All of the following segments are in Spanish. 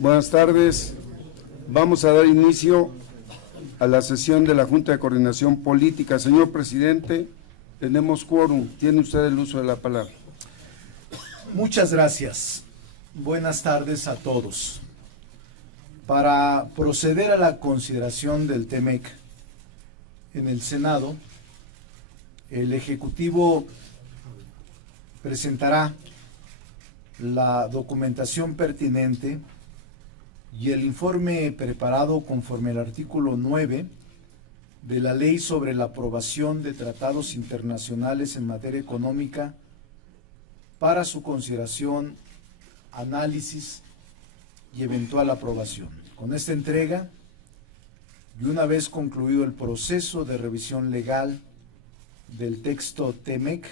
Buenas tardes. Vamos a dar inicio a la sesión de la Junta de Coordinación Política. Señor presidente, tenemos quórum. Tiene usted el uso de la palabra. Muchas gracias. Buenas tardes a todos. Para proceder a la consideración del TEMEC en el Senado, el Ejecutivo presentará la documentación pertinente y el informe preparado conforme al artículo 9 de la Ley sobre la aprobación de tratados internacionales en materia económica para su consideración, análisis y eventual aprobación. Con esta entrega, y una vez concluido el proceso de revisión legal del texto TEMEC,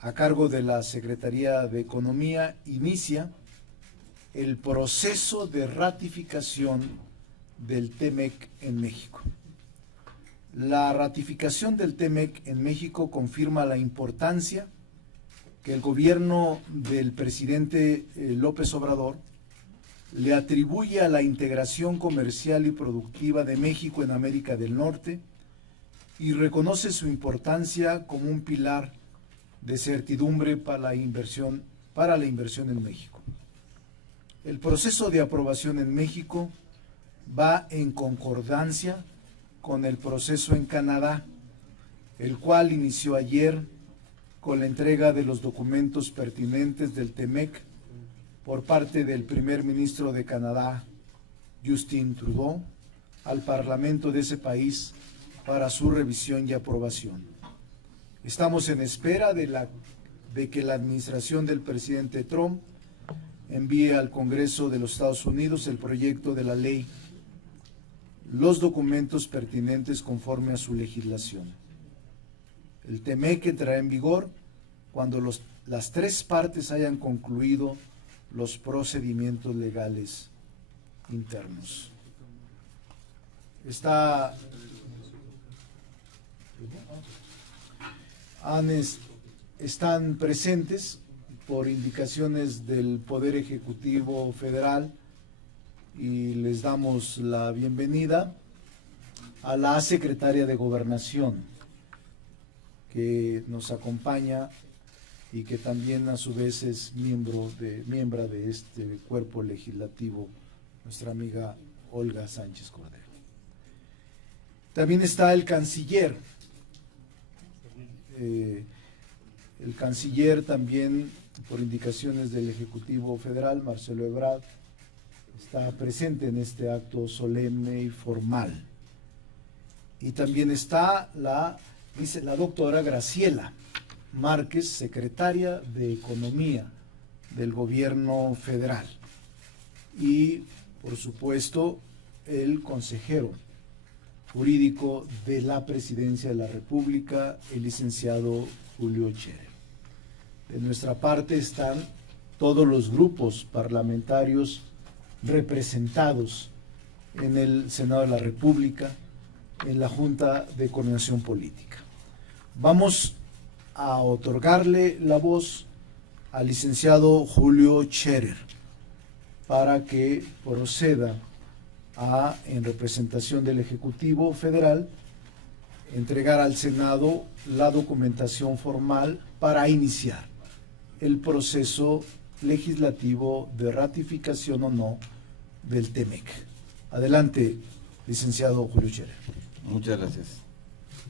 a cargo de la Secretaría de Economía, inicia el proceso de ratificación del TEMEC en México. La ratificación del TEMEC en México confirma la importancia que el gobierno del presidente López Obrador le atribuye a la integración comercial y productiva de México en América del Norte y reconoce su importancia como un pilar de certidumbre para la inversión en México. El proceso de aprobación en México va en concordancia con el proceso en Canadá, el cual inició ayer con la entrega de los documentos pertinentes del TEMEC por parte del primer ministro de Canadá, Justin Trudeau, al Parlamento de ese país para su revisión y aprobación. Estamos en espera de que la administración del presidente Trump envíe al Congreso de los Estados Unidos el proyecto de la ley, los documentos pertinentes conforme a su legislación. El TEMEC entrará en vigor cuando las tres partes hayan concluido los procedimientos legales internos. Están presentes por indicaciones del Poder Ejecutivo Federal y les damos la bienvenida a la Secretaria de Gobernación, que nos acompaña y que también a su vez es miembro de este cuerpo legislativo, nuestra amiga Olga Sánchez Cordero. También está el canciller. El canciller también, por indicaciones del Ejecutivo Federal, Marcelo Ebrard, está presente en este acto solemne y formal. Y también está la doctora Graciela Márquez, secretaria de Economía del Gobierno Federal. Y, por supuesto, el consejero jurídico de la Presidencia de la República, el licenciado Julio Scherer. De nuestra parte están todos los grupos parlamentarios representados en el Senado de la República, en la Junta de Coordinación Política. Vamos a otorgarle la voz al licenciado Julio Scherer para que proceda en representación del Ejecutivo Federal, entregar al Senado la documentación formal para iniciar el proceso legislativo de ratificación o no del TEMEC. Adelante, licenciado Julio Scherer. Muchas gracias,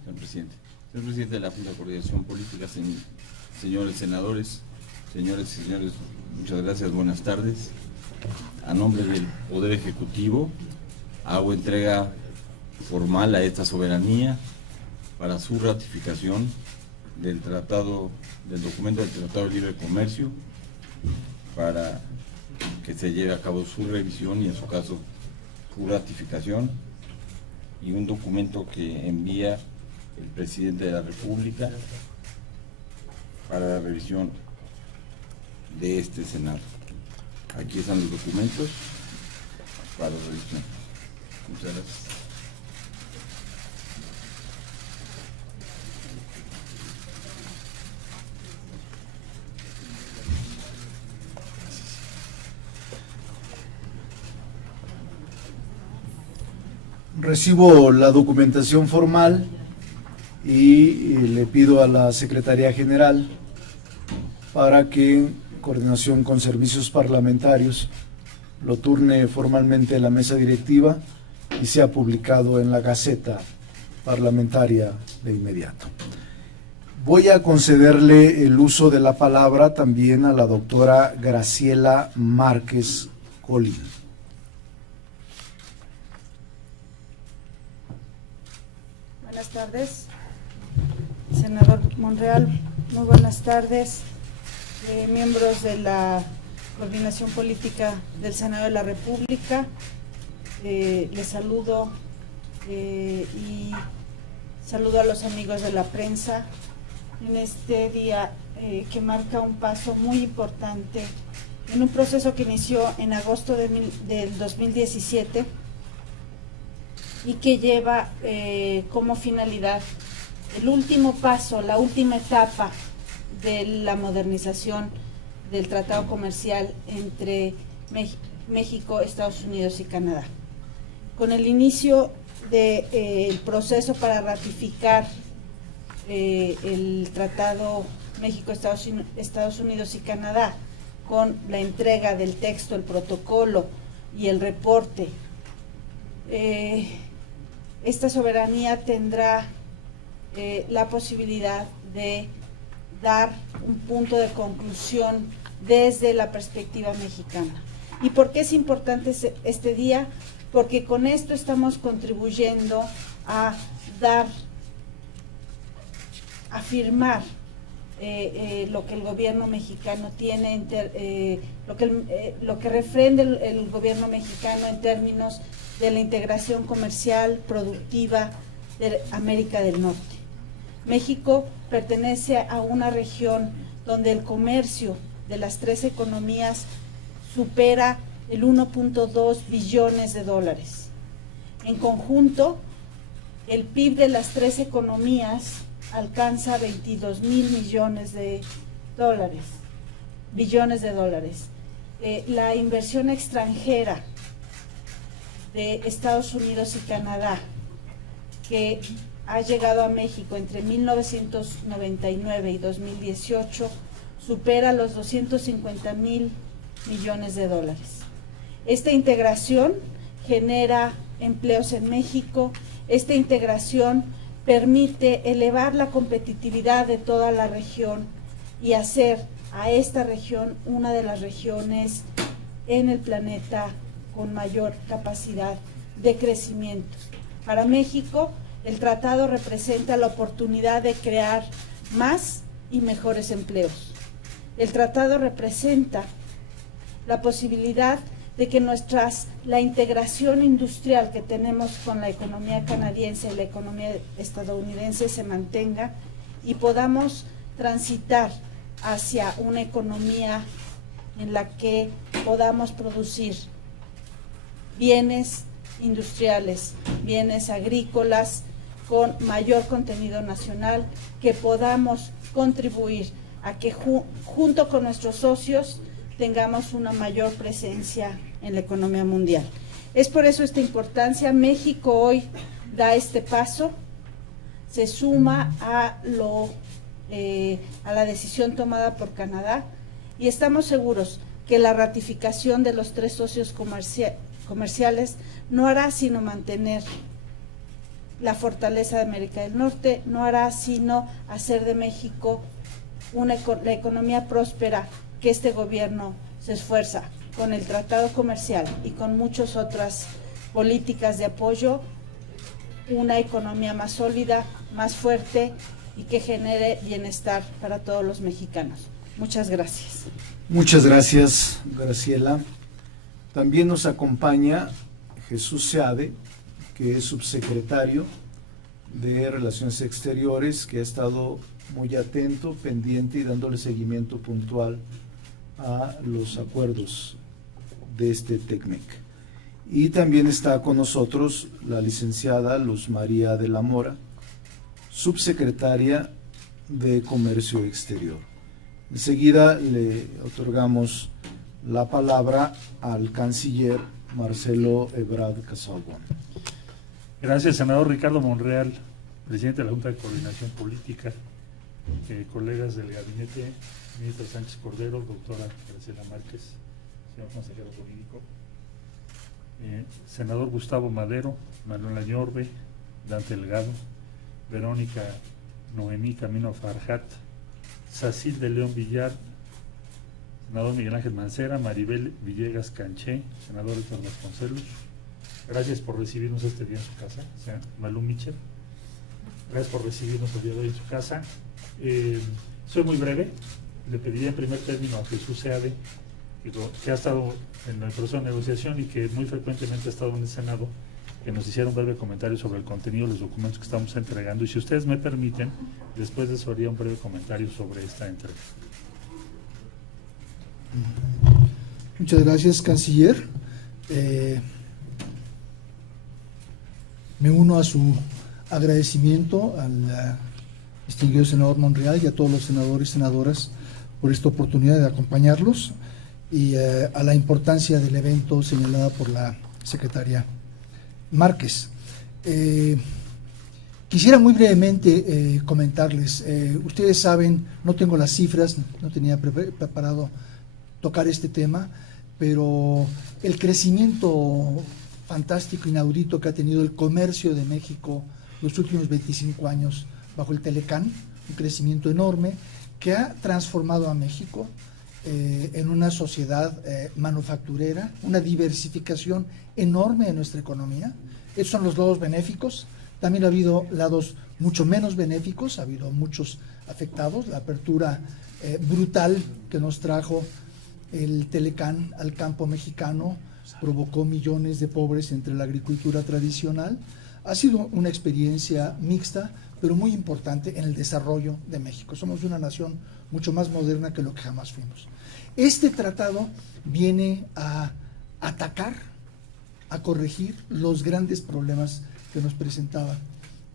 señor presidente. Señor presidente de la Junta de Coordinación Política, señores senadores, señores y señores, muchas gracias, buenas tardes. A nombre del Poder Ejecutivo, hago entrega formal a esta soberanía para su ratificación del documento del Tratado de Libre Comercio, para que se lleve a cabo su revisión y, en su caso, su ratificación, y un documento que envía el presidente de la República para la revisión de este Senado. Aquí están los documentos para la revisión. Muchas gracias. Recibo la documentación formal y le pido a la Secretaría General para que, en coordinación con servicios parlamentarios, lo turne formalmente a la mesa directiva y sea publicado en la Gaceta Parlamentaria de inmediato. Voy a concederle el uso de la palabra también a la doctora Graciela Márquez Colín. Buenas tardes, senador Monreal. Muy buenas tardes, miembros de la Coordinación Política del Senado de la República. Les saludo y saludo a los amigos de la prensa en este día que marca un paso muy importante en un proceso que inició en agosto del 2017 y que lleva como finalidad el último paso, la última etapa de la modernización del tratado comercial entre México, Estados Unidos y Canadá. Con el inicio del proceso para ratificar el tratado México, Estados Unidos y Canadá, con la entrega del texto, el protocolo y el reporte, esta soberanía tendrá la posibilidad de dar un punto de conclusión desde la perspectiva mexicana. ¿Y por qué es importante este día? Porque con esto estamos contribuyendo a afirmar lo que el gobierno mexicano tiene, lo que refrenda el gobierno mexicano en términos de la integración comercial productiva de América del Norte. México pertenece a una región donde el comercio de las tres economías supera el 1.2 billones de dólares. En conjunto, el PIB de las tres economías alcanza 22 mil billones de dólares. La inversión extranjera de Estados Unidos y Canadá, que ha llegado a México entre 1999 y 2018, supera los 250 mil millones de dólares. Esta integración genera empleos en México, esta integración permite elevar la competitividad de toda la región y hacer a esta región una de las regiones en el planeta con mayor capacidad de crecimiento. Para México, el tratado representa la oportunidad de crear más y mejores empleos. El tratado representa la posibilidad de que la integración industrial que tenemos con la economía canadiense y la economía estadounidense se mantenga y podamos transitar hacia una economía en la que podamos producir bienes industriales, bienes agrícolas con mayor contenido nacional, que podamos contribuir a que junto con nuestros socios tengamos una mayor presencia en la economía mundial. Es por eso esta importancia. México hoy da este paso, se suma a la decisión tomada por Canadá y estamos seguros que la ratificación de los tres socios comerciales no hará sino mantener la fortaleza de América del Norte, no hará sino hacer de México la economía próspera que este gobierno se esfuerza con el tratado comercial y con muchas otras políticas de apoyo, una economía más sólida, más fuerte y que genere bienestar para todos los mexicanos. Muchas gracias. Muchas gracias, Graciela. También nos acompaña Jesús Seade, que es subsecretario de Relaciones Exteriores, que ha estado muy atento, pendiente y dándole seguimiento puntual a los acuerdos de este TECMEC. Y también está con nosotros la licenciada Luz María de la Mora, subsecretaria de Comercio Exterior. Enseguida le otorgamos la palabra al canciller Marcelo Ebrard Casaubon. Gracias, senador Ricardo Monreal, presidente de la Junta de Coordinación Política, colegas del gabinete, ministra Sánchez Cordero, doctora Graciela Márquez, señor consejero jurídico, senador Gustavo Madero, Manuel Añorbe, Dante Delgado, Verónica Noemí Camino Farjat, Sacil de León Villar, senador Miguel Ángel Mancera, Maribel Villegas Canché, senador Héctor Vasconcelos. Gracias por recibirnos este día en su casa, o sea, Malú Michel. Gracias por recibirnos el día de hoy en su casa. Soy muy breve. Le pediría en primer término a Jesús Seade, que ha estado en el proceso de negociación y que muy frecuentemente ha estado en el Senado, que nos hiciera un breve comentario sobre el contenido de los documentos que estamos entregando. Y si ustedes me permiten, después de eso haría un breve comentario sobre esta entrega. Muchas gracias, canciller. Me uno a su agradecimiento al distinguido senador Monreal y a todos los senadores y senadoras por esta oportunidad de acompañarlos y a la importancia del evento señalada por la secretaria Márquez. Quisiera muy brevemente comentarles, ustedes saben, no tengo las cifras, no tenía preparado tocar este tema, pero el crecimiento fantástico, inaudito que ha tenido el comercio de México los últimos 25 años bajo el Telecán, un crecimiento enorme que ha transformado a México en una sociedad manufacturera, una diversificación enorme de nuestra economía. Esos son los lados benéficos. También ha habido lados mucho menos benéficos, ha habido muchos afectados. La apertura brutal que nos trajo el Telecán al campo mexicano provocó millones de pobres entre la agricultura tradicional. Ha sido una experiencia mixta, pero muy importante en el desarrollo de México. Somos una nación mucho más moderna que lo que jamás fuimos. Este tratado viene a atacar, a corregir los grandes problemas que nos presentaba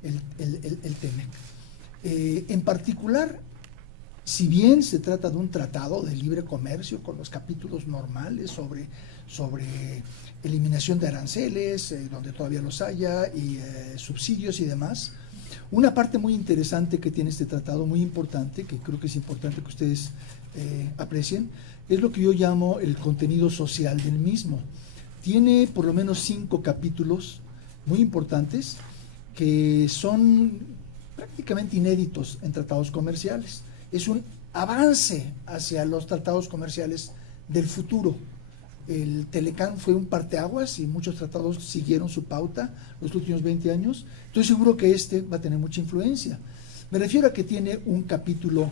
el TEMEC. En particular, si bien se trata de un tratado de libre comercio con los capítulos normales sobre eliminación de aranceles, donde todavía los haya, y subsidios y demás, una parte muy interesante que tiene este tratado, muy importante, que creo que es importante que ustedes aprecien, es lo que yo llamo el contenido social del mismo. Tiene por lo menos 5 capítulos muy importantes que son prácticamente inéditos en tratados comerciales. Es un avance hacia los tratados comerciales del futuro. El Telecán fue un parteaguas y muchos tratados siguieron su pauta los últimos 20 años. Estoy seguro que este va a tener mucha influencia. Me refiero a que tiene un capítulo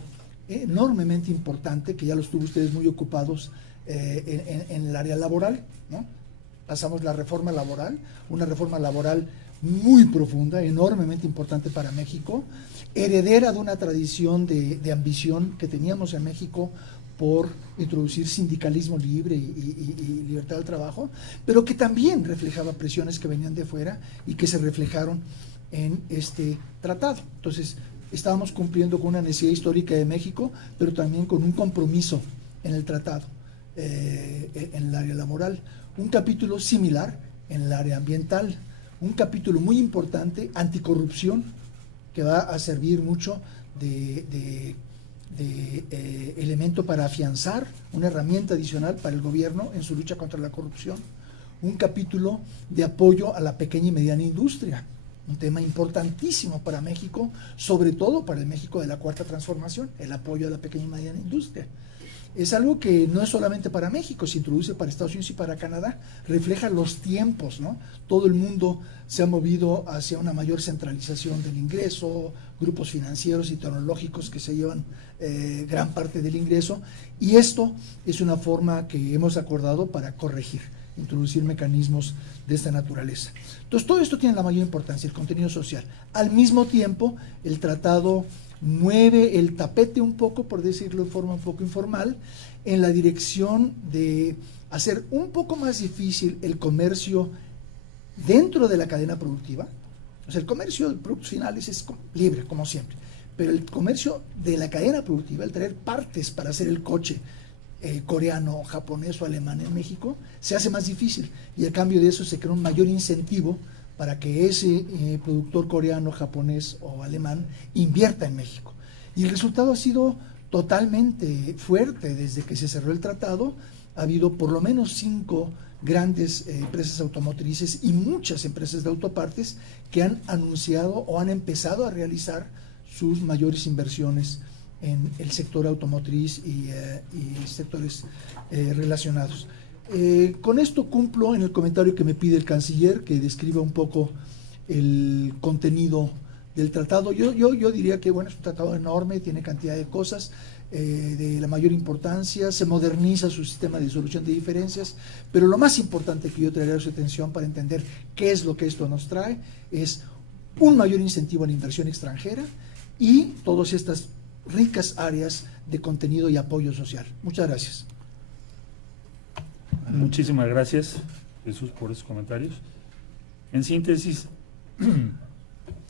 enormemente importante, que ya los tuvo ustedes muy ocupados en el área laboral, ¿no? Pasamos la reforma laboral, una reforma laboral muy profunda, enormemente importante para México, heredera de una tradición de ambición que teníamos en México por introducir sindicalismo libre y libertad del trabajo, pero que también reflejaba presiones que venían de fuera y que se reflejaron en este tratado. Entonces, estábamos cumpliendo con una necesidad histórica de México, pero también con un compromiso en el tratado, en el área laboral. Un capítulo similar en el área ambiental, un capítulo muy importante, anticorrupción, que va a servir mucho de elemento para afianzar una herramienta adicional para el gobierno en su lucha contra la corrupción. Un capítulo de apoyo a la pequeña y mediana industria, un tema importantísimo para México, sobre todo para el México de la Cuarta Transformación, el apoyo a la pequeña y mediana industria. Es algo que no es solamente para México, se introduce para Estados Unidos y para Canadá, refleja los tiempos, ¿no? Todo el mundo se ha movido hacia una mayor centralización del ingreso, grupos financieros y tecnológicos que se llevan gran parte del ingreso, y esto es una forma que hemos acordado para corregir, introducir mecanismos de esta naturaleza. Entonces, todo esto tiene la mayor importancia, el contenido social. Al mismo tiempo, el tratado mueve el tapete un poco, por decirlo de forma un poco informal, en la dirección de hacer un poco más difícil el comercio dentro de la cadena productiva. O sea, el comercio de productos finales es libre, como siempre, pero el comercio de la cadena productiva, el traer partes para hacer el coche coreano, japonés o alemán en México, se hace más difícil, y a cambio de eso se crea un mayor incentivo para que ese productor coreano, japonés o alemán invierta en México. Y el resultado ha sido totalmente fuerte. Desde que se cerró el tratado, ha habido por lo menos 5 grandes empresas automotrices y muchas empresas de autopartes que han anunciado o han empezado a realizar sus mayores inversiones en el sector automotriz y sectores relacionados. Con esto cumplo en el comentario que me pide el canciller, que describa un poco el contenido del tratado. Yo diría que bueno, es un tratado enorme, tiene cantidad de cosas de la mayor importancia, se moderniza su sistema de solución de diferencias, pero lo más importante que yo traería a su atención para entender qué es lo que esto nos trae es un mayor incentivo a la inversión extranjera y todas estas ricas áreas de contenido y apoyo social. Muchas gracias. Muchísimas gracias, Jesús, por esos comentarios. En síntesis,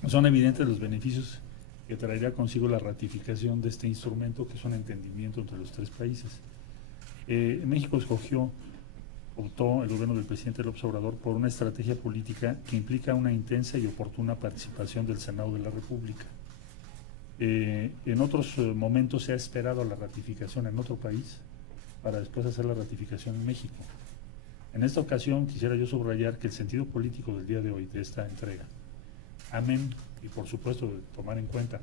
son evidentes los beneficios que traería consigo la ratificación de este instrumento, que es un entendimiento entre los 3 países. México optó el gobierno del presidente López Obrador por una estrategia política que implica una intensa y oportuna participación del Senado de la República. En otros momentos se ha esperado la ratificación en otro país para después hacer la ratificación en México. En esta ocasión quisiera yo subrayar que el sentido político del día de hoy, de esta entrega, amén, y por supuesto de tomar en cuenta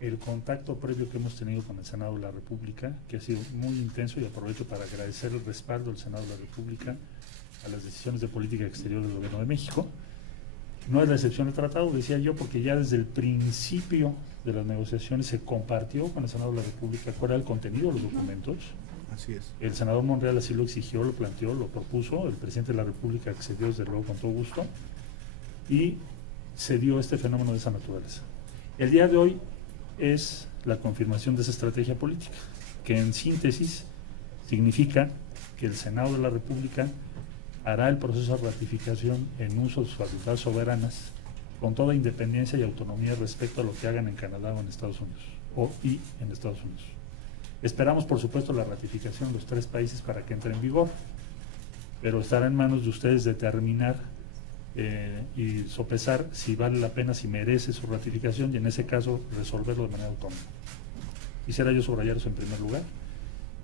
el contacto previo que hemos tenido con el Senado de la República, que ha sido muy intenso, y aprovecho para agradecer el respaldo del Senado de la República a las decisiones de política exterior del Gobierno de México. No es la excepción del tratado, decía yo, porque ya desde el principio de las negociaciones se compartió con el Senado de la República cuál era el contenido de los documentos. Así es. El senador Monreal así lo exigió, lo planteó, lo propuso, el presidente de la República accedió desde luego con todo gusto, y se dio este fenómeno de esa naturaleza. El día de hoy es la confirmación de esa estrategia política, que en síntesis significa que el Senado de la República hará el proceso de ratificación en uso de sus facultades soberanas, con toda independencia y autonomía respecto a lo que hagan en Canadá o en Estados Unidos, y en Estados Unidos. Esperamos, por supuesto, la ratificación de los 3 países para que entre en vigor, pero estará en manos de ustedes determinar y sopesar si vale la pena, si merece su ratificación, y en ese caso resolverlo de manera autónoma. Quisiera yo subrayar eso en primer lugar.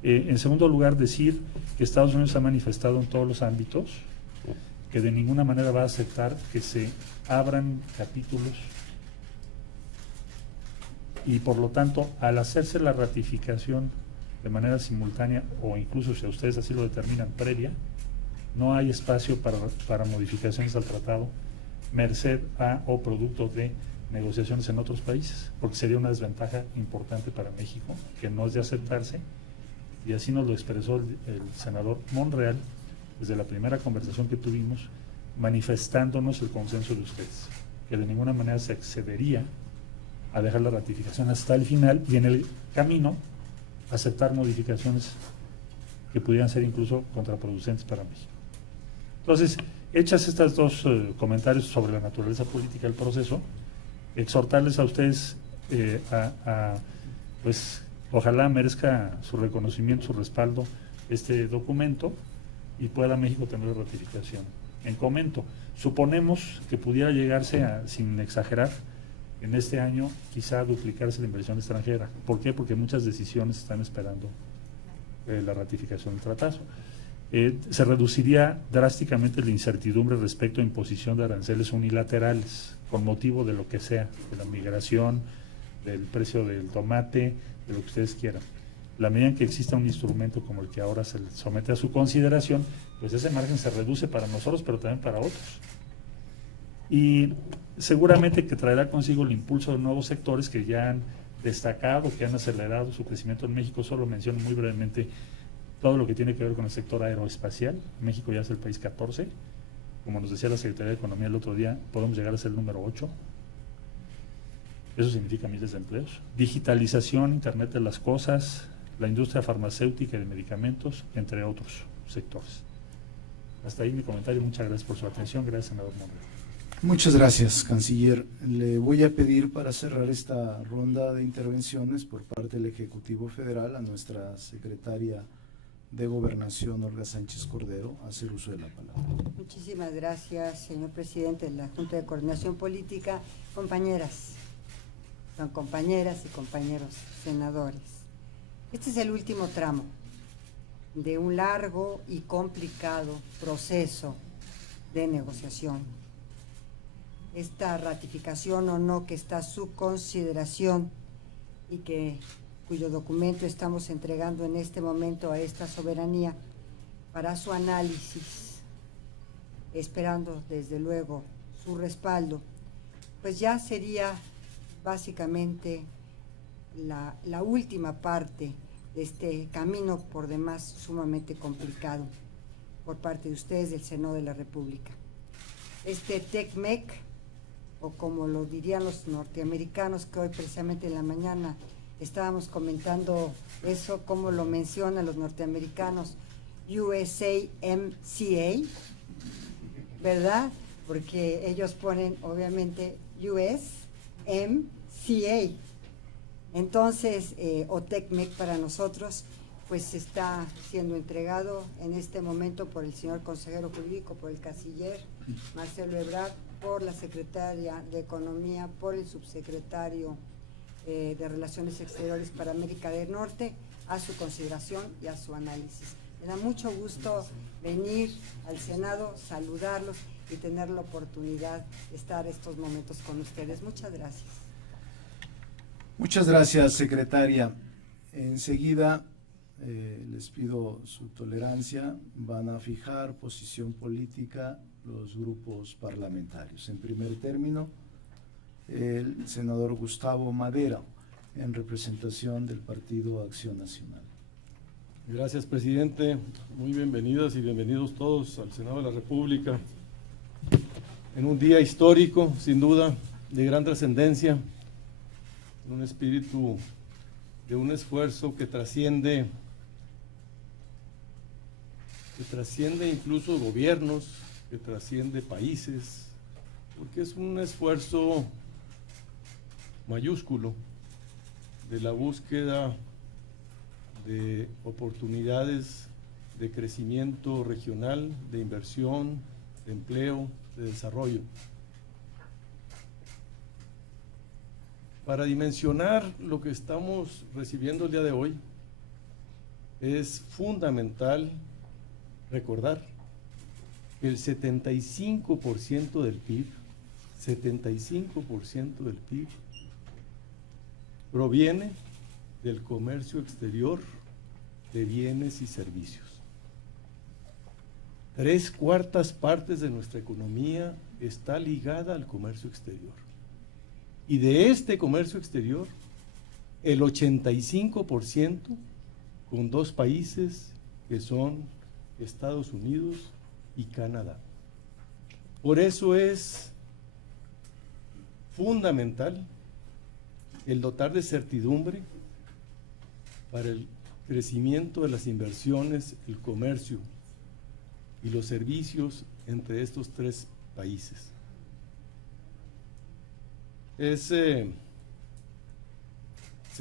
En segundo lugar, decir que Estados Unidos ha manifestado en todos los ámbitos que de ninguna manera va a aceptar que se abran capítulos, y por lo tanto, al hacerse la ratificación de manera simultánea, o incluso si a ustedes así lo determinan previa, no hay espacio para modificaciones al tratado, merced a o producto de negociaciones en otros países, porque sería una desventaja importante para México, que no es de aceptarse, y así nos lo expresó el senador Monreal desde la primera conversación que tuvimos, manifestándonos el consenso de ustedes, que de ninguna manera se accedería a dejar la ratificación hasta el final, y en el camino aceptar modificaciones que pudieran ser incluso contraproducentes para México. Entonces, hechas estas 2 comentarios sobre la naturaleza política del proceso, exhortarles a ustedes pues ojalá merezca su reconocimiento, su respaldo este documento, y pueda México tener la ratificación. En comento, suponemos que pudiera llegarse a, sin exagerar, en este año quizá duplicarse la inversión extranjera. ¿Por qué? Porque muchas decisiones están esperando la ratificación del tratado. Se reduciría drásticamente la incertidumbre respecto a imposición de aranceles unilaterales, con motivo de lo que sea, de la migración, del precio del tomate, de lo que ustedes quieran. La medida en que exista un instrumento como el que ahora se somete a su consideración, pues ese margen se reduce para nosotros, pero también para otros. Y seguramente que traerá consigo el impulso de nuevos sectores que ya han destacado, que han acelerado su crecimiento en México. Solo menciono muy brevemente todo lo que tiene que ver con el sector aeroespacial. México ya es el país 14, como nos decía la Secretaría de Economía el otro día, podemos llegar a ser el número 8. Eso significa miles de empleos. Digitalización, Internet de las cosas, la industria farmacéutica y de medicamentos, entre otros sectores. Hasta ahí mi comentario. Muchas gracias por su atención. Gracias, senador Monreal. Muchas gracias, canciller. Le voy a pedir, para cerrar esta ronda de intervenciones por parte del Ejecutivo Federal, a nuestra secretaria de Gobernación, Olga Sánchez Cordero, hacer uso de la palabra. Muchísimas gracias, señor presidente de la Junta de Coordinación Política. Compañeras, son compañeras y compañeros senadores. Este es el último tramo de un largo y complicado proceso de negociación. Esta ratificación o no que está a su consideración y cuyo documento estamos entregando en este momento a esta soberanía para su análisis, esperando desde luego su respaldo, pues ya sería básicamente la última parte de este camino por demás sumamente complicado por parte de ustedes del Senado de la República. Este TECMEC, o como lo dirían los norteamericanos, que hoy precisamente en la mañana estábamos comentando eso, como lo mencionan los norteamericanos, USAMCA, ¿verdad? Porque ellos ponen obviamente USMCA. Entonces, o TECMEC para nosotros, pues está siendo entregado en este momento por el señor consejero jurídico, por el canciller Marcelo Ebrard, por la secretaria de Economía, por el subsecretario de Relaciones Exteriores para América del Norte, a su consideración y a su análisis. Me da mucho gusto venir al Senado, saludarlos y tener la oportunidad de estar estos momentos con ustedes. Muchas gracias. Muchas gracias, secretaria. Enseguida les pido su tolerancia. Van a fijar posición política los grupos parlamentarios. En primer término, el senador Gustavo Madera, en representación del Partido Acción Nacional. Gracias, presidente. Muy bienvenidas y bienvenidos todos al Senado de la República. En un día histórico, sin duda, de gran trascendencia, en un espíritu de un esfuerzo que trasciende incluso gobiernos, que trasciende países, porque es un esfuerzo mayúsculo de la búsqueda de oportunidades de crecimiento regional, de inversión, de empleo, de desarrollo. Para dimensionar lo que estamos recibiendo el día de hoy, es fundamental recordar que el 75% del PIB, proviene del comercio exterior de bienes y servicios. 3/4 partes de nuestra economía está ligada al comercio exterior. Y de este comercio exterior, el 85% con dos países que son Estados Unidos y Canadá. Por eso es fundamental el dotar de certidumbre para el crecimiento de las inversiones, el comercio y los servicios entre estos tres países. Se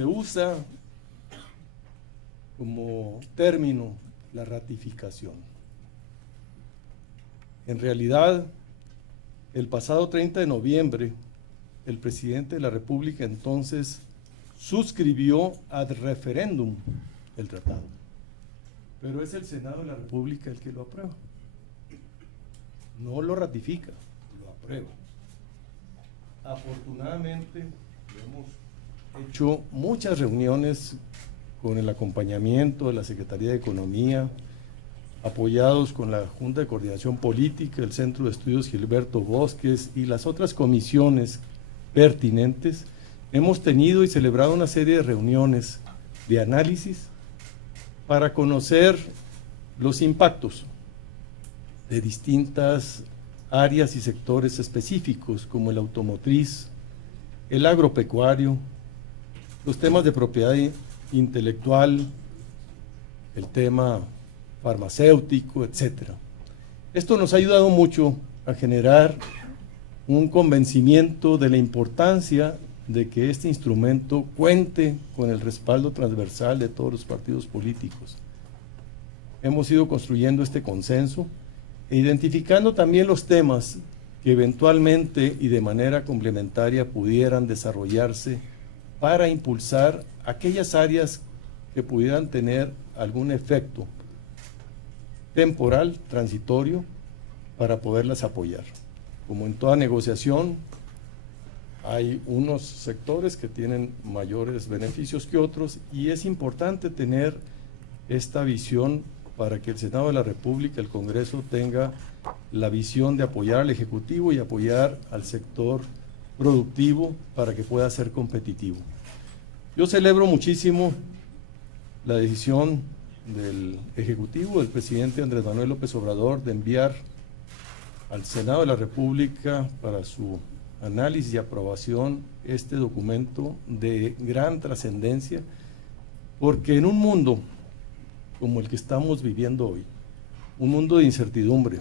usa como término la ratificación. En realidad, el pasado 30 de noviembre, el presidente de la República entonces suscribió ad referéndum el tratado, pero es el Senado de la República el que lo aprueba. No lo ratifica, lo aprueba. Afortunadamente, hemos hecho muchas reuniones con el acompañamiento de la Secretaría de Economía, apoyados con la Junta de Coordinación Política, el Centro de Estudios Gilberto Bosques y las otras comisiones pertinentes. Hemos tenido y celebrado una serie de reuniones de análisis para conocer los impactos de distintas áreas y sectores específicos, como el automotriz, el agropecuario, los temas de propiedad intelectual, el tema farmacéutico, etcétera. Esto nos ha ayudado mucho a generar un convencimiento de la importancia de que este instrumento cuente con el respaldo transversal de todos los partidos políticos. hemos ido construyendo este consenso e identificando también los temas que eventualmente y de manera complementaria pudieran desarrollarse para impulsar aquellas áreas que pudieran tener algún efecto temporal, transitorio, para poderlas apoyar. Como en toda negociación, hay unos sectores que tienen mayores beneficios que otros y es importante tener esta visión para que el Senado de la República, el Congreso, tenga la visión de apoyar al Ejecutivo y apoyar al sector productivo para que pueda ser competitivo. Yo celebro muchísimo la decisión del Ejecutivo, del presidente Andrés Manuel López Obrador, de enviar al Senado de la República para su análisis y aprobación este documento de gran trascendencia, porque en un mundo como el que estamos viviendo hoy, un mundo de incertidumbre,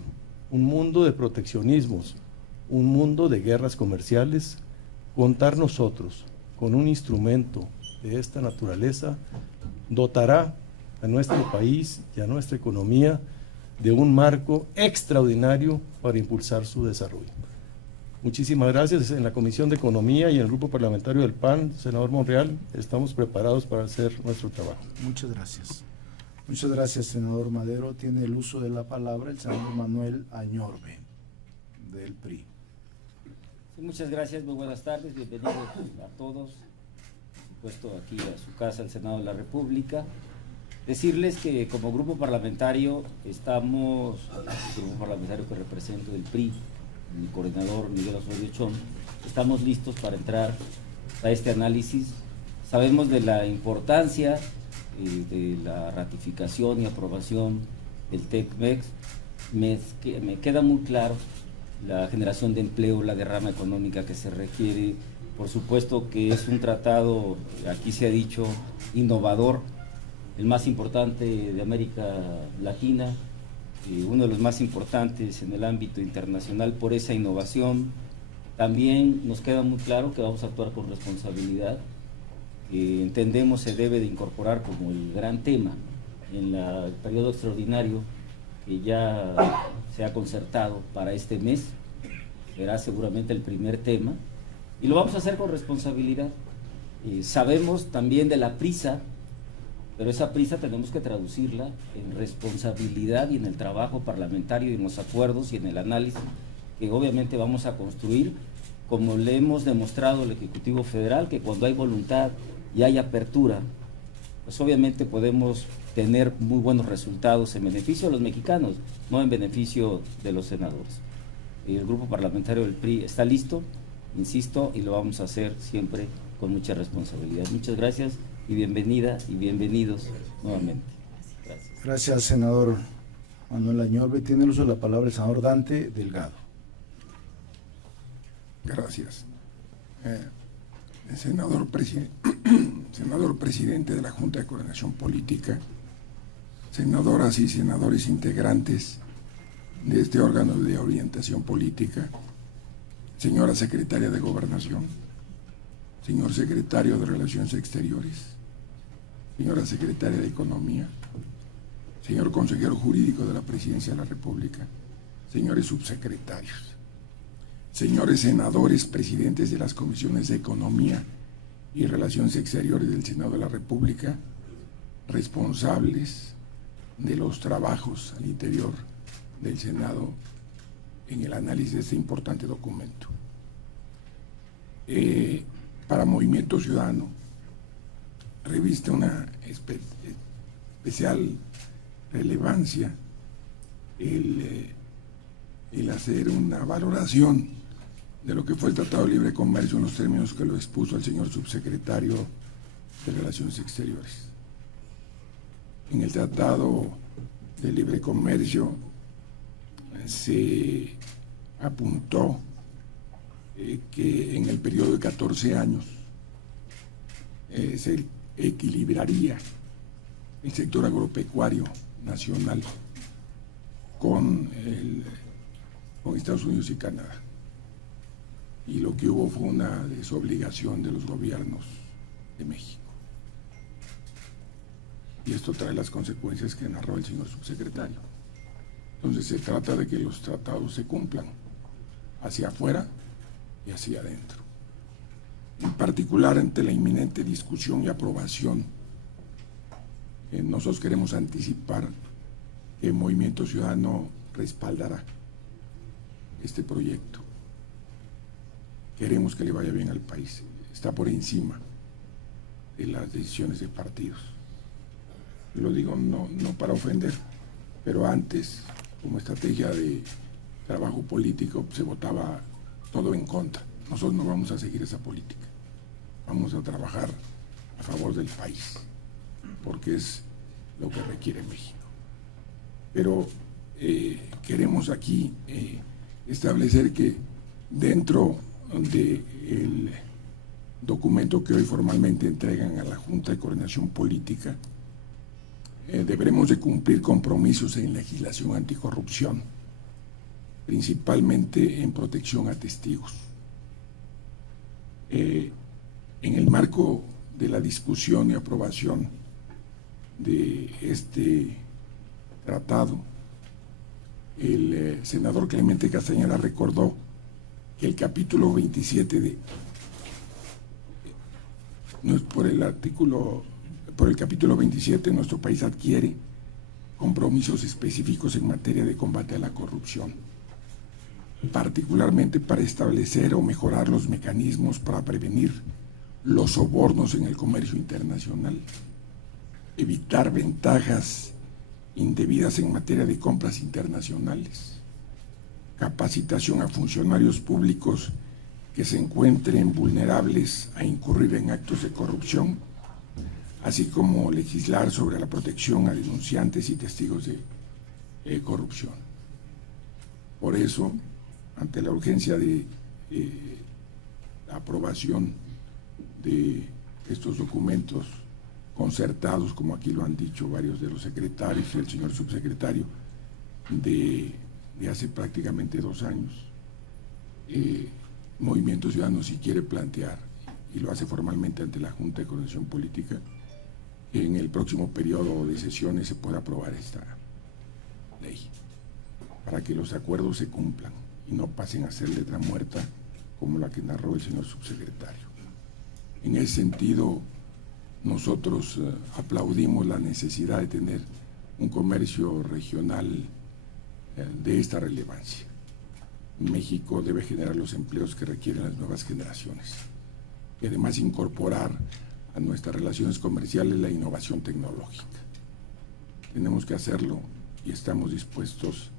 un mundo de proteccionismos, un mundo de guerras comerciales, contar nosotros con un instrumento de esta naturaleza dotará a nuestro país y a nuestra economía de un marco extraordinario para impulsar su desarrollo. Muchísimas gracias. En la Comisión de Economía y en el Grupo Parlamentario del PAN, senador Monreal, estamos preparados para hacer nuestro trabajo. Muchas gracias. Muchas gracias, senador Madero. Tiene el uso de la palabra el senador Manuel Añorbe, del PRI. Sí, muchas gracias, muy buenas tardes, bienvenidos a todos, por supuesto aquí a su casa, el Senado de la República. Decirles que como grupo parlamentario estamos, el grupo parlamentario que represento del PRI, mi coordinador Miguel Osorio Chong, estamos listos para entrar a este análisis. Sabemos de la importancia de la ratificación y aprobación del TEC-MEX. Me queda muy claro la generación de empleo, la derrama económica que se requiere. Por supuesto que es un tratado, aquí se ha dicho, innovador, el más importante de América Latina, uno de los más importantes en el ámbito internacional por esa innovación. También nos queda muy claro que vamos a actuar con responsabilidad, que entendemos se debe de incorporar como el gran tema en el periodo extraordinario que ya se ha concertado para este mes. Será seguramente el primer tema y lo vamos a hacer con responsabilidad. Sabemos también de la prisa, pero esa prisa tenemos que traducirla en responsabilidad y en el trabajo parlamentario y en los acuerdos y en el análisis que obviamente vamos a construir, como le hemos demostrado al Ejecutivo Federal, que cuando hay voluntad y hay apertura, pues obviamente podemos tener muy buenos resultados en beneficio de los mexicanos, no en beneficio de los senadores. El grupo parlamentario del PRI está listo, insisto, y lo vamos a hacer siempre con mucha responsabilidad. Muchas gracias y bienvenida y bienvenidos nuevamente. Gracias. Gracias, senador Manuel Añorbe. Tiene el uso de la palabra el senador Dante Delgado. Gracias. Senador presidente de la Junta de Coordinación Política, senadoras y senadores integrantes de este órgano de orientación política, señora secretaria de Gobernación, señor secretario de Relaciones Exteriores, señora secretaria de Economía, señor consejero jurídico de la Presidencia de la República, señores subsecretarios, señores senadores, presidentes de las comisiones de Economía y Relaciones Exteriores del Senado de la República, responsables de los trabajos al interior del Senado en el análisis de este importante documento. Para Movimiento Ciudadano reviste una especial relevancia el hacer una valoración de lo que fue el Tratado de Libre Comercio en los términos que lo expuso el señor subsecretario de Relaciones Exteriores. En el Tratado de Libre Comercio se apuntó que en el periodo de 14 años se equilibraría el sector agropecuario nacional con Estados Unidos y Canadá. Y lo que hubo fue una desobligación de los gobiernos de México. y esto trae las consecuencias que narró el señor subsecretario. Entonces se trata de que los tratados se cumplan hacia afuera y hacia adentro. En particular, ante la inminente discusión y aprobación, nosotros queremos anticipar que el Movimiento Ciudadano respaldará este proyecto. Queremos que le vaya bien al país. Está por encima de las decisiones de partidos. Lo digo no para ofender, pero antes, como estrategia de trabajo político, se votaba todo en contra. Nosotros no vamos a seguir esa política. Vamos a trabajar a favor del país, porque es lo que requiere México. Pero queremos aquí establecer que dentro del documento que hoy formalmente entregan a la Junta de Coordinación Política, deberemos de cumplir compromisos en legislación anticorrupción, principalmente en protección a testigos. En el marco de la discusión y aprobación de este tratado, el senador Clemente Castañeda recordó que el capítulo 27 por el capítulo 27 nuestro país adquiere compromisos específicos en materia de combate a la corrupción, particularmente para establecer o mejorar los mecanismos para prevenir los sobornos en el comercio internacional, evitar ventajas indebidas en materia de compras internacionales, capacitación a funcionarios públicos que se encuentren vulnerables a incurrir en actos de corrupción, así como legislar sobre la protección a denunciantes y testigos de corrupción. Por eso, ante la urgencia de la aprobación de estos documentos concertados, como aquí lo han dicho varios de los secretarios y el señor subsecretario, de hace prácticamente 2 años, Movimiento Ciudadano sí quiere plantear, y lo hace formalmente ante la Junta de Coordinación Política, que en el próximo periodo de sesiones se pueda aprobar esta ley, para que los acuerdos se cumplan y no pasen a ser letra muerta como la que narró el señor subsecretario. En ese sentido, nosotros aplaudimos la necesidad de tener un comercio regional de esta relevancia. México debe generar los empleos que requieren las nuevas generaciones y además incorporar a nuestras relaciones comerciales la innovación tecnológica. Tenemos que hacerlo y estamos dispuestos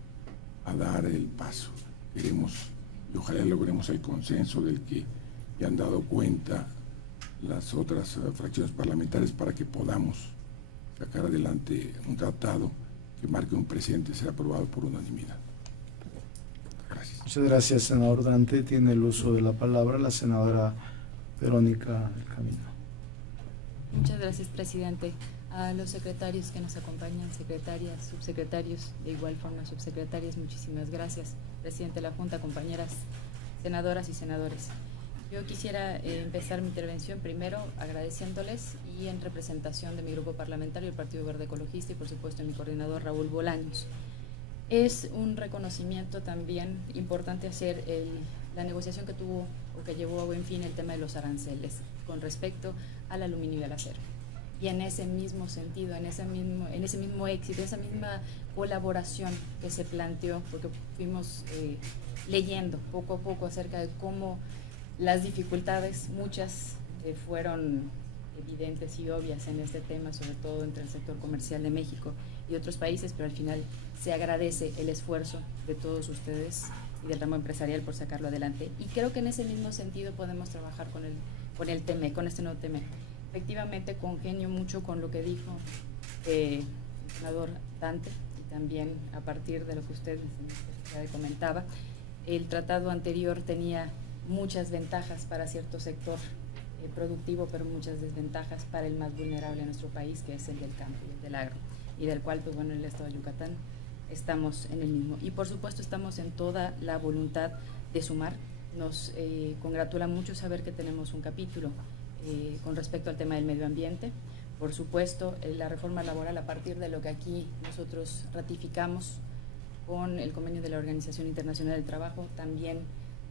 a dar el paso. Queremos y ojalá logremos el consenso del que ya han dado cuenta las otras fracciones parlamentarias para que podamos sacar adelante un tratado que marque un precedente y sea aprobado por unanimidad. Gracias. Muchas gracias, senador Dante. Tiene el uso de la palabra la senadora Verónica del Camino. Muchas gracias, presidente. A los secretarios que nos acompañan, secretarias, subsecretarios, de igual forma subsecretarias, muchísimas gracias. Presidente de la Junta, compañeras senadoras y senadores. Yo quisiera empezar mi intervención primero agradeciéndoles y en representación de mi grupo parlamentario, el Partido Verde Ecologista, y por supuesto mi coordinador Raúl Bolaños. Es un reconocimiento también importante hacer la negociación que tuvo o que llevó a buen fin el tema de los aranceles con respecto al aluminio y al acero. Y en ese mismo sentido, en ese mismo éxito, esa misma colaboración que se planteó, porque fuimos leyendo poco a poco acerca de cómo las dificultades, muchas fueron evidentes y obvias en este tema, sobre todo entre el sector comercial de México y otros países, pero al final se agradece el esfuerzo de todos ustedes y del ramo empresarial por sacarlo adelante. Y creo que en ese mismo sentido podemos trabajar con el TEMEC, con este nuevo TEMEC. Efectivamente, congenio mucho con lo que dijo el senador Dante y también a partir de lo que usted comentaba. El tratado anterior tenía muchas ventajas para cierto sector productivo, pero muchas desventajas para el más vulnerable de nuestro país, que es el del campo y el del agro, y del cual, pues bueno, en el estado de Yucatán estamos en el mismo. Y por supuesto estamos en toda la voluntad de sumar. Nos congratula mucho saber que tenemos un capítulo con respecto al tema del medio ambiente, por supuesto, la reforma laboral a partir de lo que aquí nosotros ratificamos con el convenio de la Organización Internacional del Trabajo, también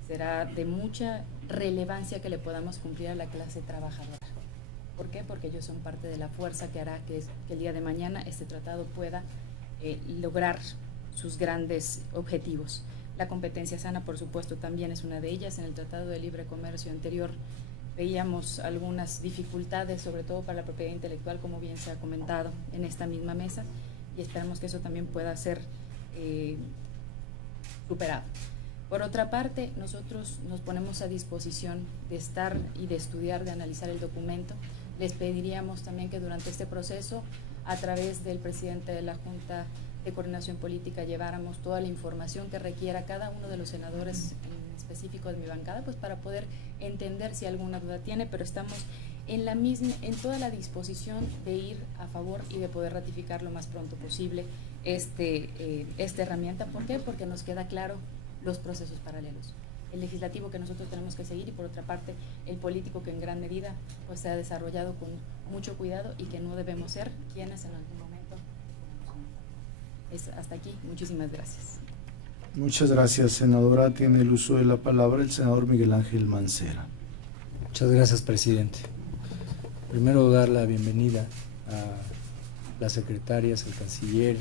será de mucha relevancia que le podamos cumplir a la clase trabajadora. ¿Por qué? Porque ellos son parte de la fuerza que hará que el día de mañana este tratado pueda lograr sus grandes objetivos. La competencia sana, por supuesto, también es una de ellas. En el Tratado de Libre Comercio anterior veíamos algunas dificultades, sobre todo para la propiedad intelectual, como bien se ha comentado en esta misma mesa, y esperamos que eso también pueda ser superado. Por otra parte, nosotros nos ponemos a disposición de estar y de estudiar, de analizar el documento. Les pediríamos también que durante este proceso, a través del presidente de la Junta de Coordinación Política, lleváramos toda la información que requiera cada uno de los senadores, en específico de mi bancada, pues para poder entender si alguna duda tiene, pero estamos en toda la disposición de ir a favor y de poder ratificar lo más pronto posible esta herramienta. ¿Por qué? Porque nos queda claro los procesos paralelos. El legislativo que nosotros tenemos que seguir y, por otra parte, el político que en gran medida pues se ha desarrollado con mucho cuidado y que no debemos ser quienes en algún momento. Hasta aquí. Muchísimas gracias. Muchas gracias, senadora. Tiene el uso de la palabra el senador Miguel Ángel Mancera. Muchas gracias, presidente. Primero, dar la bienvenida a las secretarias, al canciller,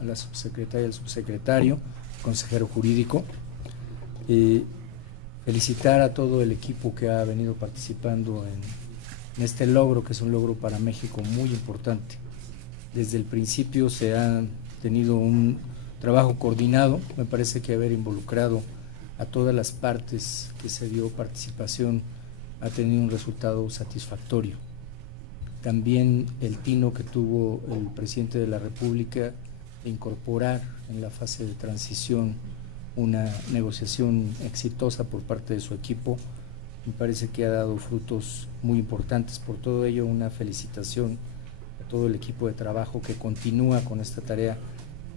a la subsecretaria, al subsecretario, consejero jurídico. Felicitar a todo el equipo que ha venido participando en este logro, que es un logro para México muy importante. Desde el principio se ha tenido un trabajo coordinado, me parece que haber involucrado a todas las partes que se dio participación ha tenido un resultado satisfactorio. También el tino que tuvo el presidente de la República de incorporar en la fase de transición una negociación exitosa por parte de su equipo, me parece que ha dado frutos muy importantes. Por todo ello, una felicitación a todo el equipo de trabajo que continúa con esta tarea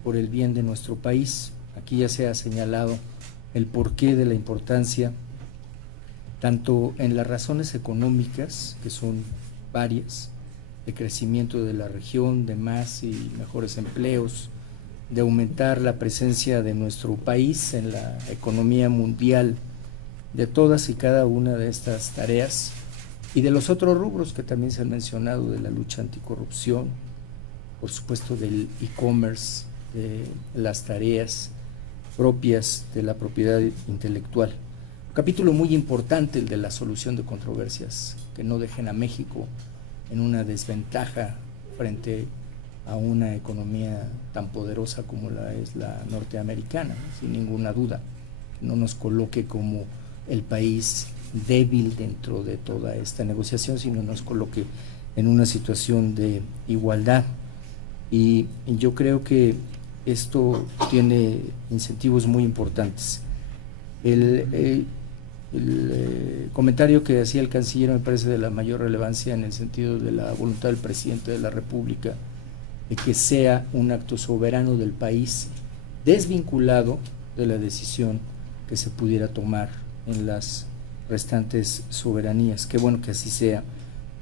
por el bien de nuestro país. Aquí ya se ha señalado el porqué de la importancia, tanto en las razones económicas, que son varias, de crecimiento de la región, de más y mejores empleos, de aumentar la presencia de nuestro país en la economía mundial, de todas y cada una de estas tareas, y de los otros rubros que también se han mencionado, de la lucha anticorrupción, por supuesto del e-commerce, de las tareas propias de la propiedad intelectual. Un capítulo muy importante, el de la solución de controversias, que no dejen a México en una desventaja frente a una economía tan poderosa como la es la norteamericana, sin ninguna duda. No nos coloque como el país débil dentro de toda esta negociación, sino nos coloque en una situación de igualdad. Y yo creo que esto tiene incentivos muy importantes. El comentario que hacía el canciller me parece de la mayor relevancia en el sentido de la voluntad del presidente de la República de que sea un acto soberano del país, desvinculado de la decisión que se pudiera tomar en las restantes soberanías. Qué bueno que así sea,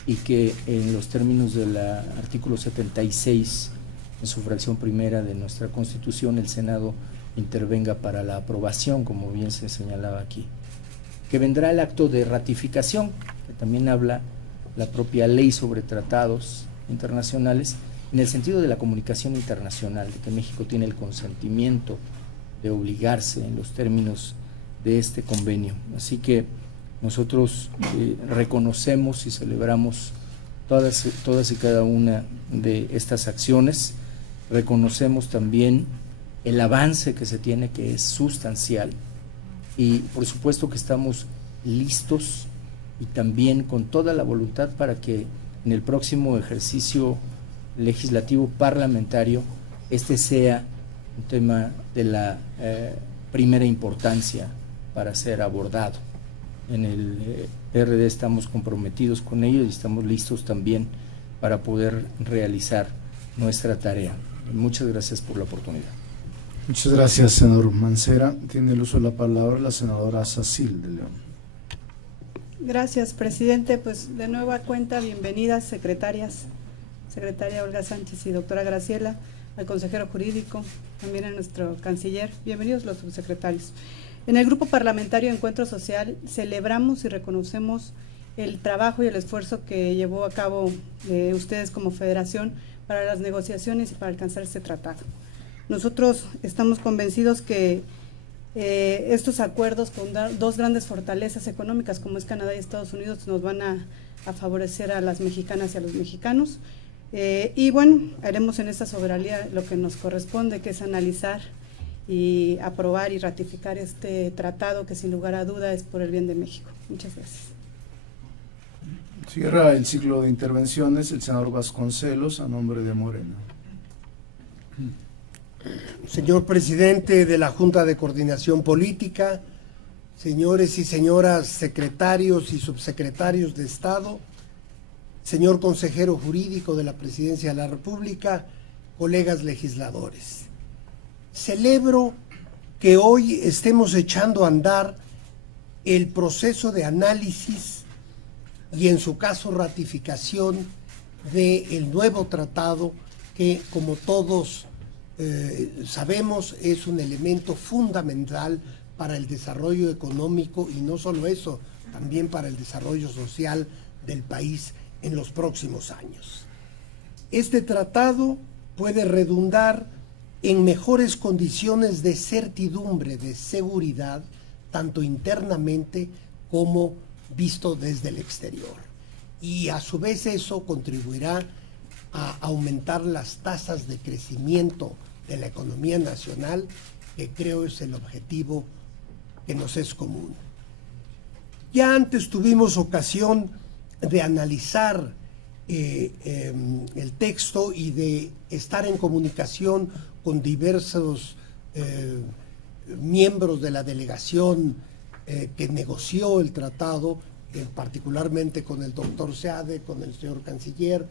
y que en los términos del artículo 76, en su fracción primera de nuestra Constitución, el Senado intervenga para la aprobación, como bien se señalaba aquí. Que vendrá el acto de ratificación, que también habla la propia ley sobre tratados internacionales, en el sentido de la comunicación internacional, de que México tiene el consentimiento de obligarse en los términos de este convenio. Así que nosotros reconocemos y celebramos todas y cada una de estas acciones. Reconocemos también el avance que se tiene, que es sustancial, y por supuesto que estamos listos y también con toda la voluntad para que en el próximo ejercicio legislativo parlamentario este sea un tema de la primera importancia para ser abordado. En el PRD estamos comprometidos con ello y estamos listos también para poder realizar nuestra tarea. Muchas gracias por la oportunidad. Muchas gracias, senador Mancera. Tiene el uso de la palabra la senadora Sacil de León. Gracias, presidente. Pues de nueva cuenta, bienvenidas, secretarias. secretaria Olga Sánchez y doctora Graciela, al consejero jurídico, también a nuestro canciller. Bienvenidos los subsecretarios. En el Grupo Parlamentario Encuentro Social celebramos y reconocemos el trabajo y el esfuerzo que llevó a cabo ustedes como federación para las negociaciones y para alcanzar este tratado. Nosotros estamos convencidos que estos acuerdos con dos grandes fortalezas económicas como es Canadá y Estados Unidos nos van a favorecer a las mexicanas y a los mexicanos. Y bueno, haremos en esta soberanía lo que nos corresponde, que es analizar y aprobar y ratificar este tratado que sin lugar a duda es por el bien de México. Muchas gracias. Cierra el ciclo de intervenciones el senador Vasconcelos a nombre de Morena. Señor presidente de la Junta de Coordinación Política, señores y señoras secretarios y subsecretarios de Estado, señor consejero jurídico de la Presidencia de la República, colegas legisladores. Celebro que hoy estemos echando a andar el proceso de análisis y en su caso ratificación del nuevo tratado que, como todos sabemos, es un elemento fundamental para el desarrollo económico y no solo eso, también para el desarrollo social del país en los próximos años. Este tratado puede redundar en mejores condiciones de certidumbre, de seguridad, tanto internamente como visto desde el exterior. Y a su vez eso contribuirá a aumentar las tasas de crecimiento de la economía nacional, que creo es el objetivo que nos es común. Ya antes tuvimos ocasión de analizar el texto y de estar en comunicación con diversos miembros de la delegación que negoció el tratado, particularmente con el doctor Seade, con el señor canciller,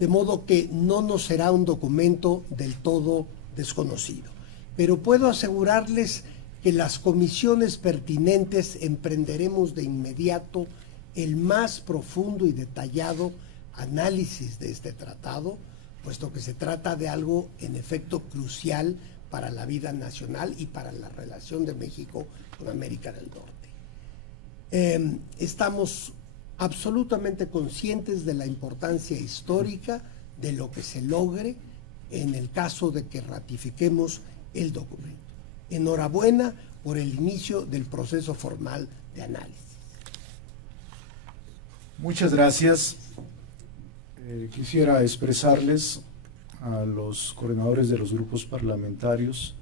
de modo que no nos será un documento del todo desconocido. Pero puedo asegurarles que las comisiones pertinentes emprenderemos de inmediato el más profundo y detallado análisis de este tratado, puesto que se trata de algo en efecto crucial para la vida nacional y para la relación de México con América del Norte. Estamos absolutamente conscientes de la importancia histórica de lo que se logre en el caso de que ratifiquemos el documento. Enhorabuena por el inicio del proceso formal de análisis. Muchas gracias. Quisiera expresarles a los coordinadores de los grupos parlamentarios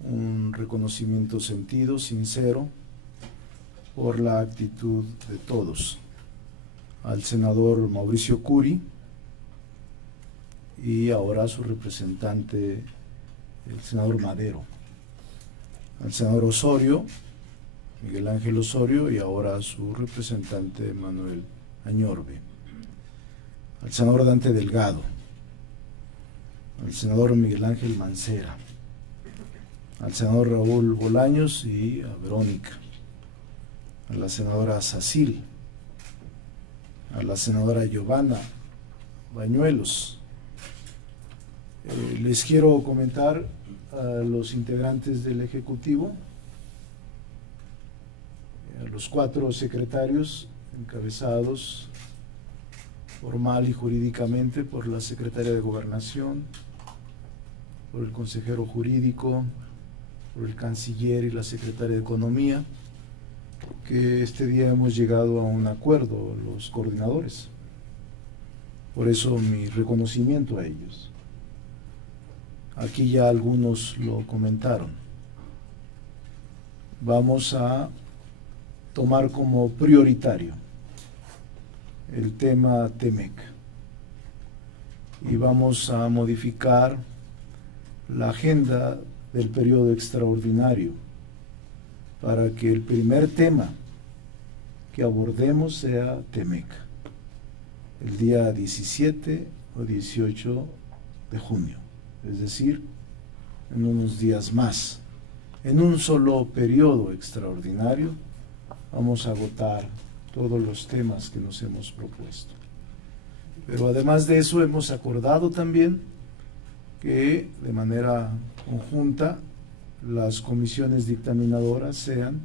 un reconocimiento sentido, sincero, por la actitud de todos. Al senador Mauricio Curi y ahora a su representante, el senador Madero. Al senador Osorio, Miguel Ángel Osorio, y ahora a su representante Manuel Añorbe. Al senador Dante Delgado, al senador Miguel Ángel Mancera, al senador Raúl Bolaños y a Verónica, a la senadora Sacil, a la senadora Giovanna Bañuelos. Les quiero comentar a los integrantes del Ejecutivo, a los 4 secretarios encabezados formal y jurídicamente por la Secretaria de Gobernación, por el consejero jurídico, por el canciller y la Secretaria de Economía, que este día hemos llegado a un acuerdo, los coordinadores. Por eso mi reconocimiento a ellos. Aquí ya algunos lo comentaron. Vamos a tomar como prioritario el tema TEMEC y vamos a modificar la agenda del periodo extraordinario para que el primer tema que abordemos sea TEMEC, el día 17 o 18 de junio, es decir, en unos días más. En un solo periodo extraordinario vamos a agotar todos los temas que nos hemos propuesto. Pero además de eso hemos acordado también que de manera conjunta las comisiones dictaminadoras sean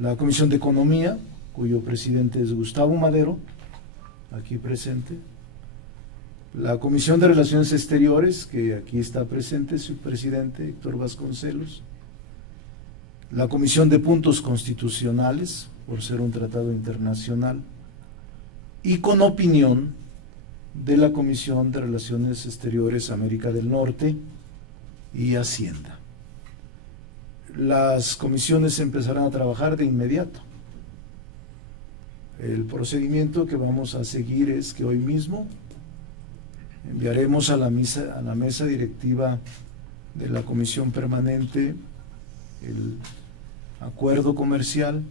la Comisión de Economía, cuyo presidente es Gustavo Madero, aquí presente, la Comisión de Relaciones Exteriores, que aquí está presente su presidente Héctor Vasconcelos, la Comisión de Puntos Constitucionales, por ser un tratado internacional, y con opinión de la Comisión de Relaciones Exteriores América del Norte y Hacienda. Las comisiones empezarán a trabajar de inmediato. El procedimiento que vamos a seguir es que hoy mismo enviaremos a la mesa directiva de la Comisión Permanente el acuerdo comercial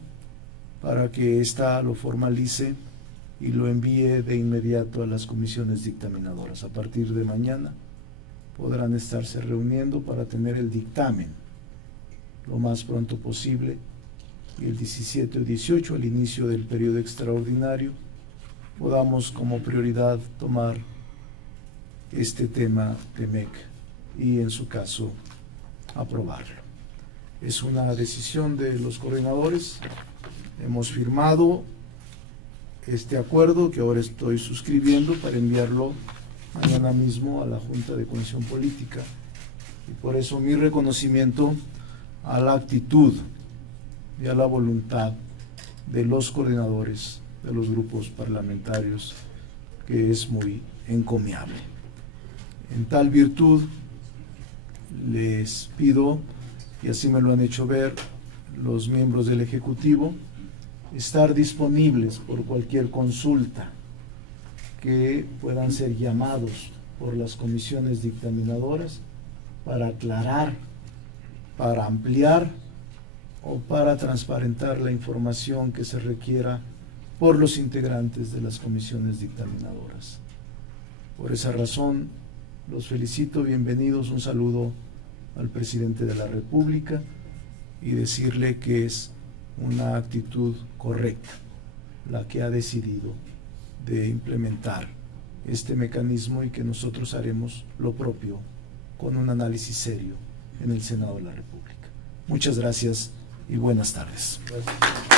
para que ésta lo formalice y lo envíe de inmediato a las comisiones dictaminadoras. A partir de mañana podrán estarse reuniendo para tener el dictamen lo más pronto posible, y el 17 o 18, al inicio del periodo extraordinario, podamos como prioridad tomar este tema de MEC y en su caso aprobarlo. Es una decisión de los coordinadores. Hemos firmado este acuerdo que ahora estoy suscribiendo para enviarlo mañana mismo a la Junta de Coordinación Política, y por eso mi reconocimiento a la actitud y a la voluntad de los coordinadores de los grupos parlamentarios, que es muy encomiable. En tal virtud les pido, y así me lo han hecho ver los miembros del Ejecutivo, estar disponibles por cualquier consulta que puedan ser llamados por las comisiones dictaminadoras para aclarar, para ampliar o para transparentar la información que se requiera por los integrantes de las comisiones dictaminadoras. Por esa razón, los felicito, bienvenidos, un saludo al presidente de la República y decirle que es una actitud correcta la que ha decidido de implementar este mecanismo, y que nosotros haremos lo propio con un análisis serio en el Senado de la República. Muchas gracias y buenas tardes. Gracias.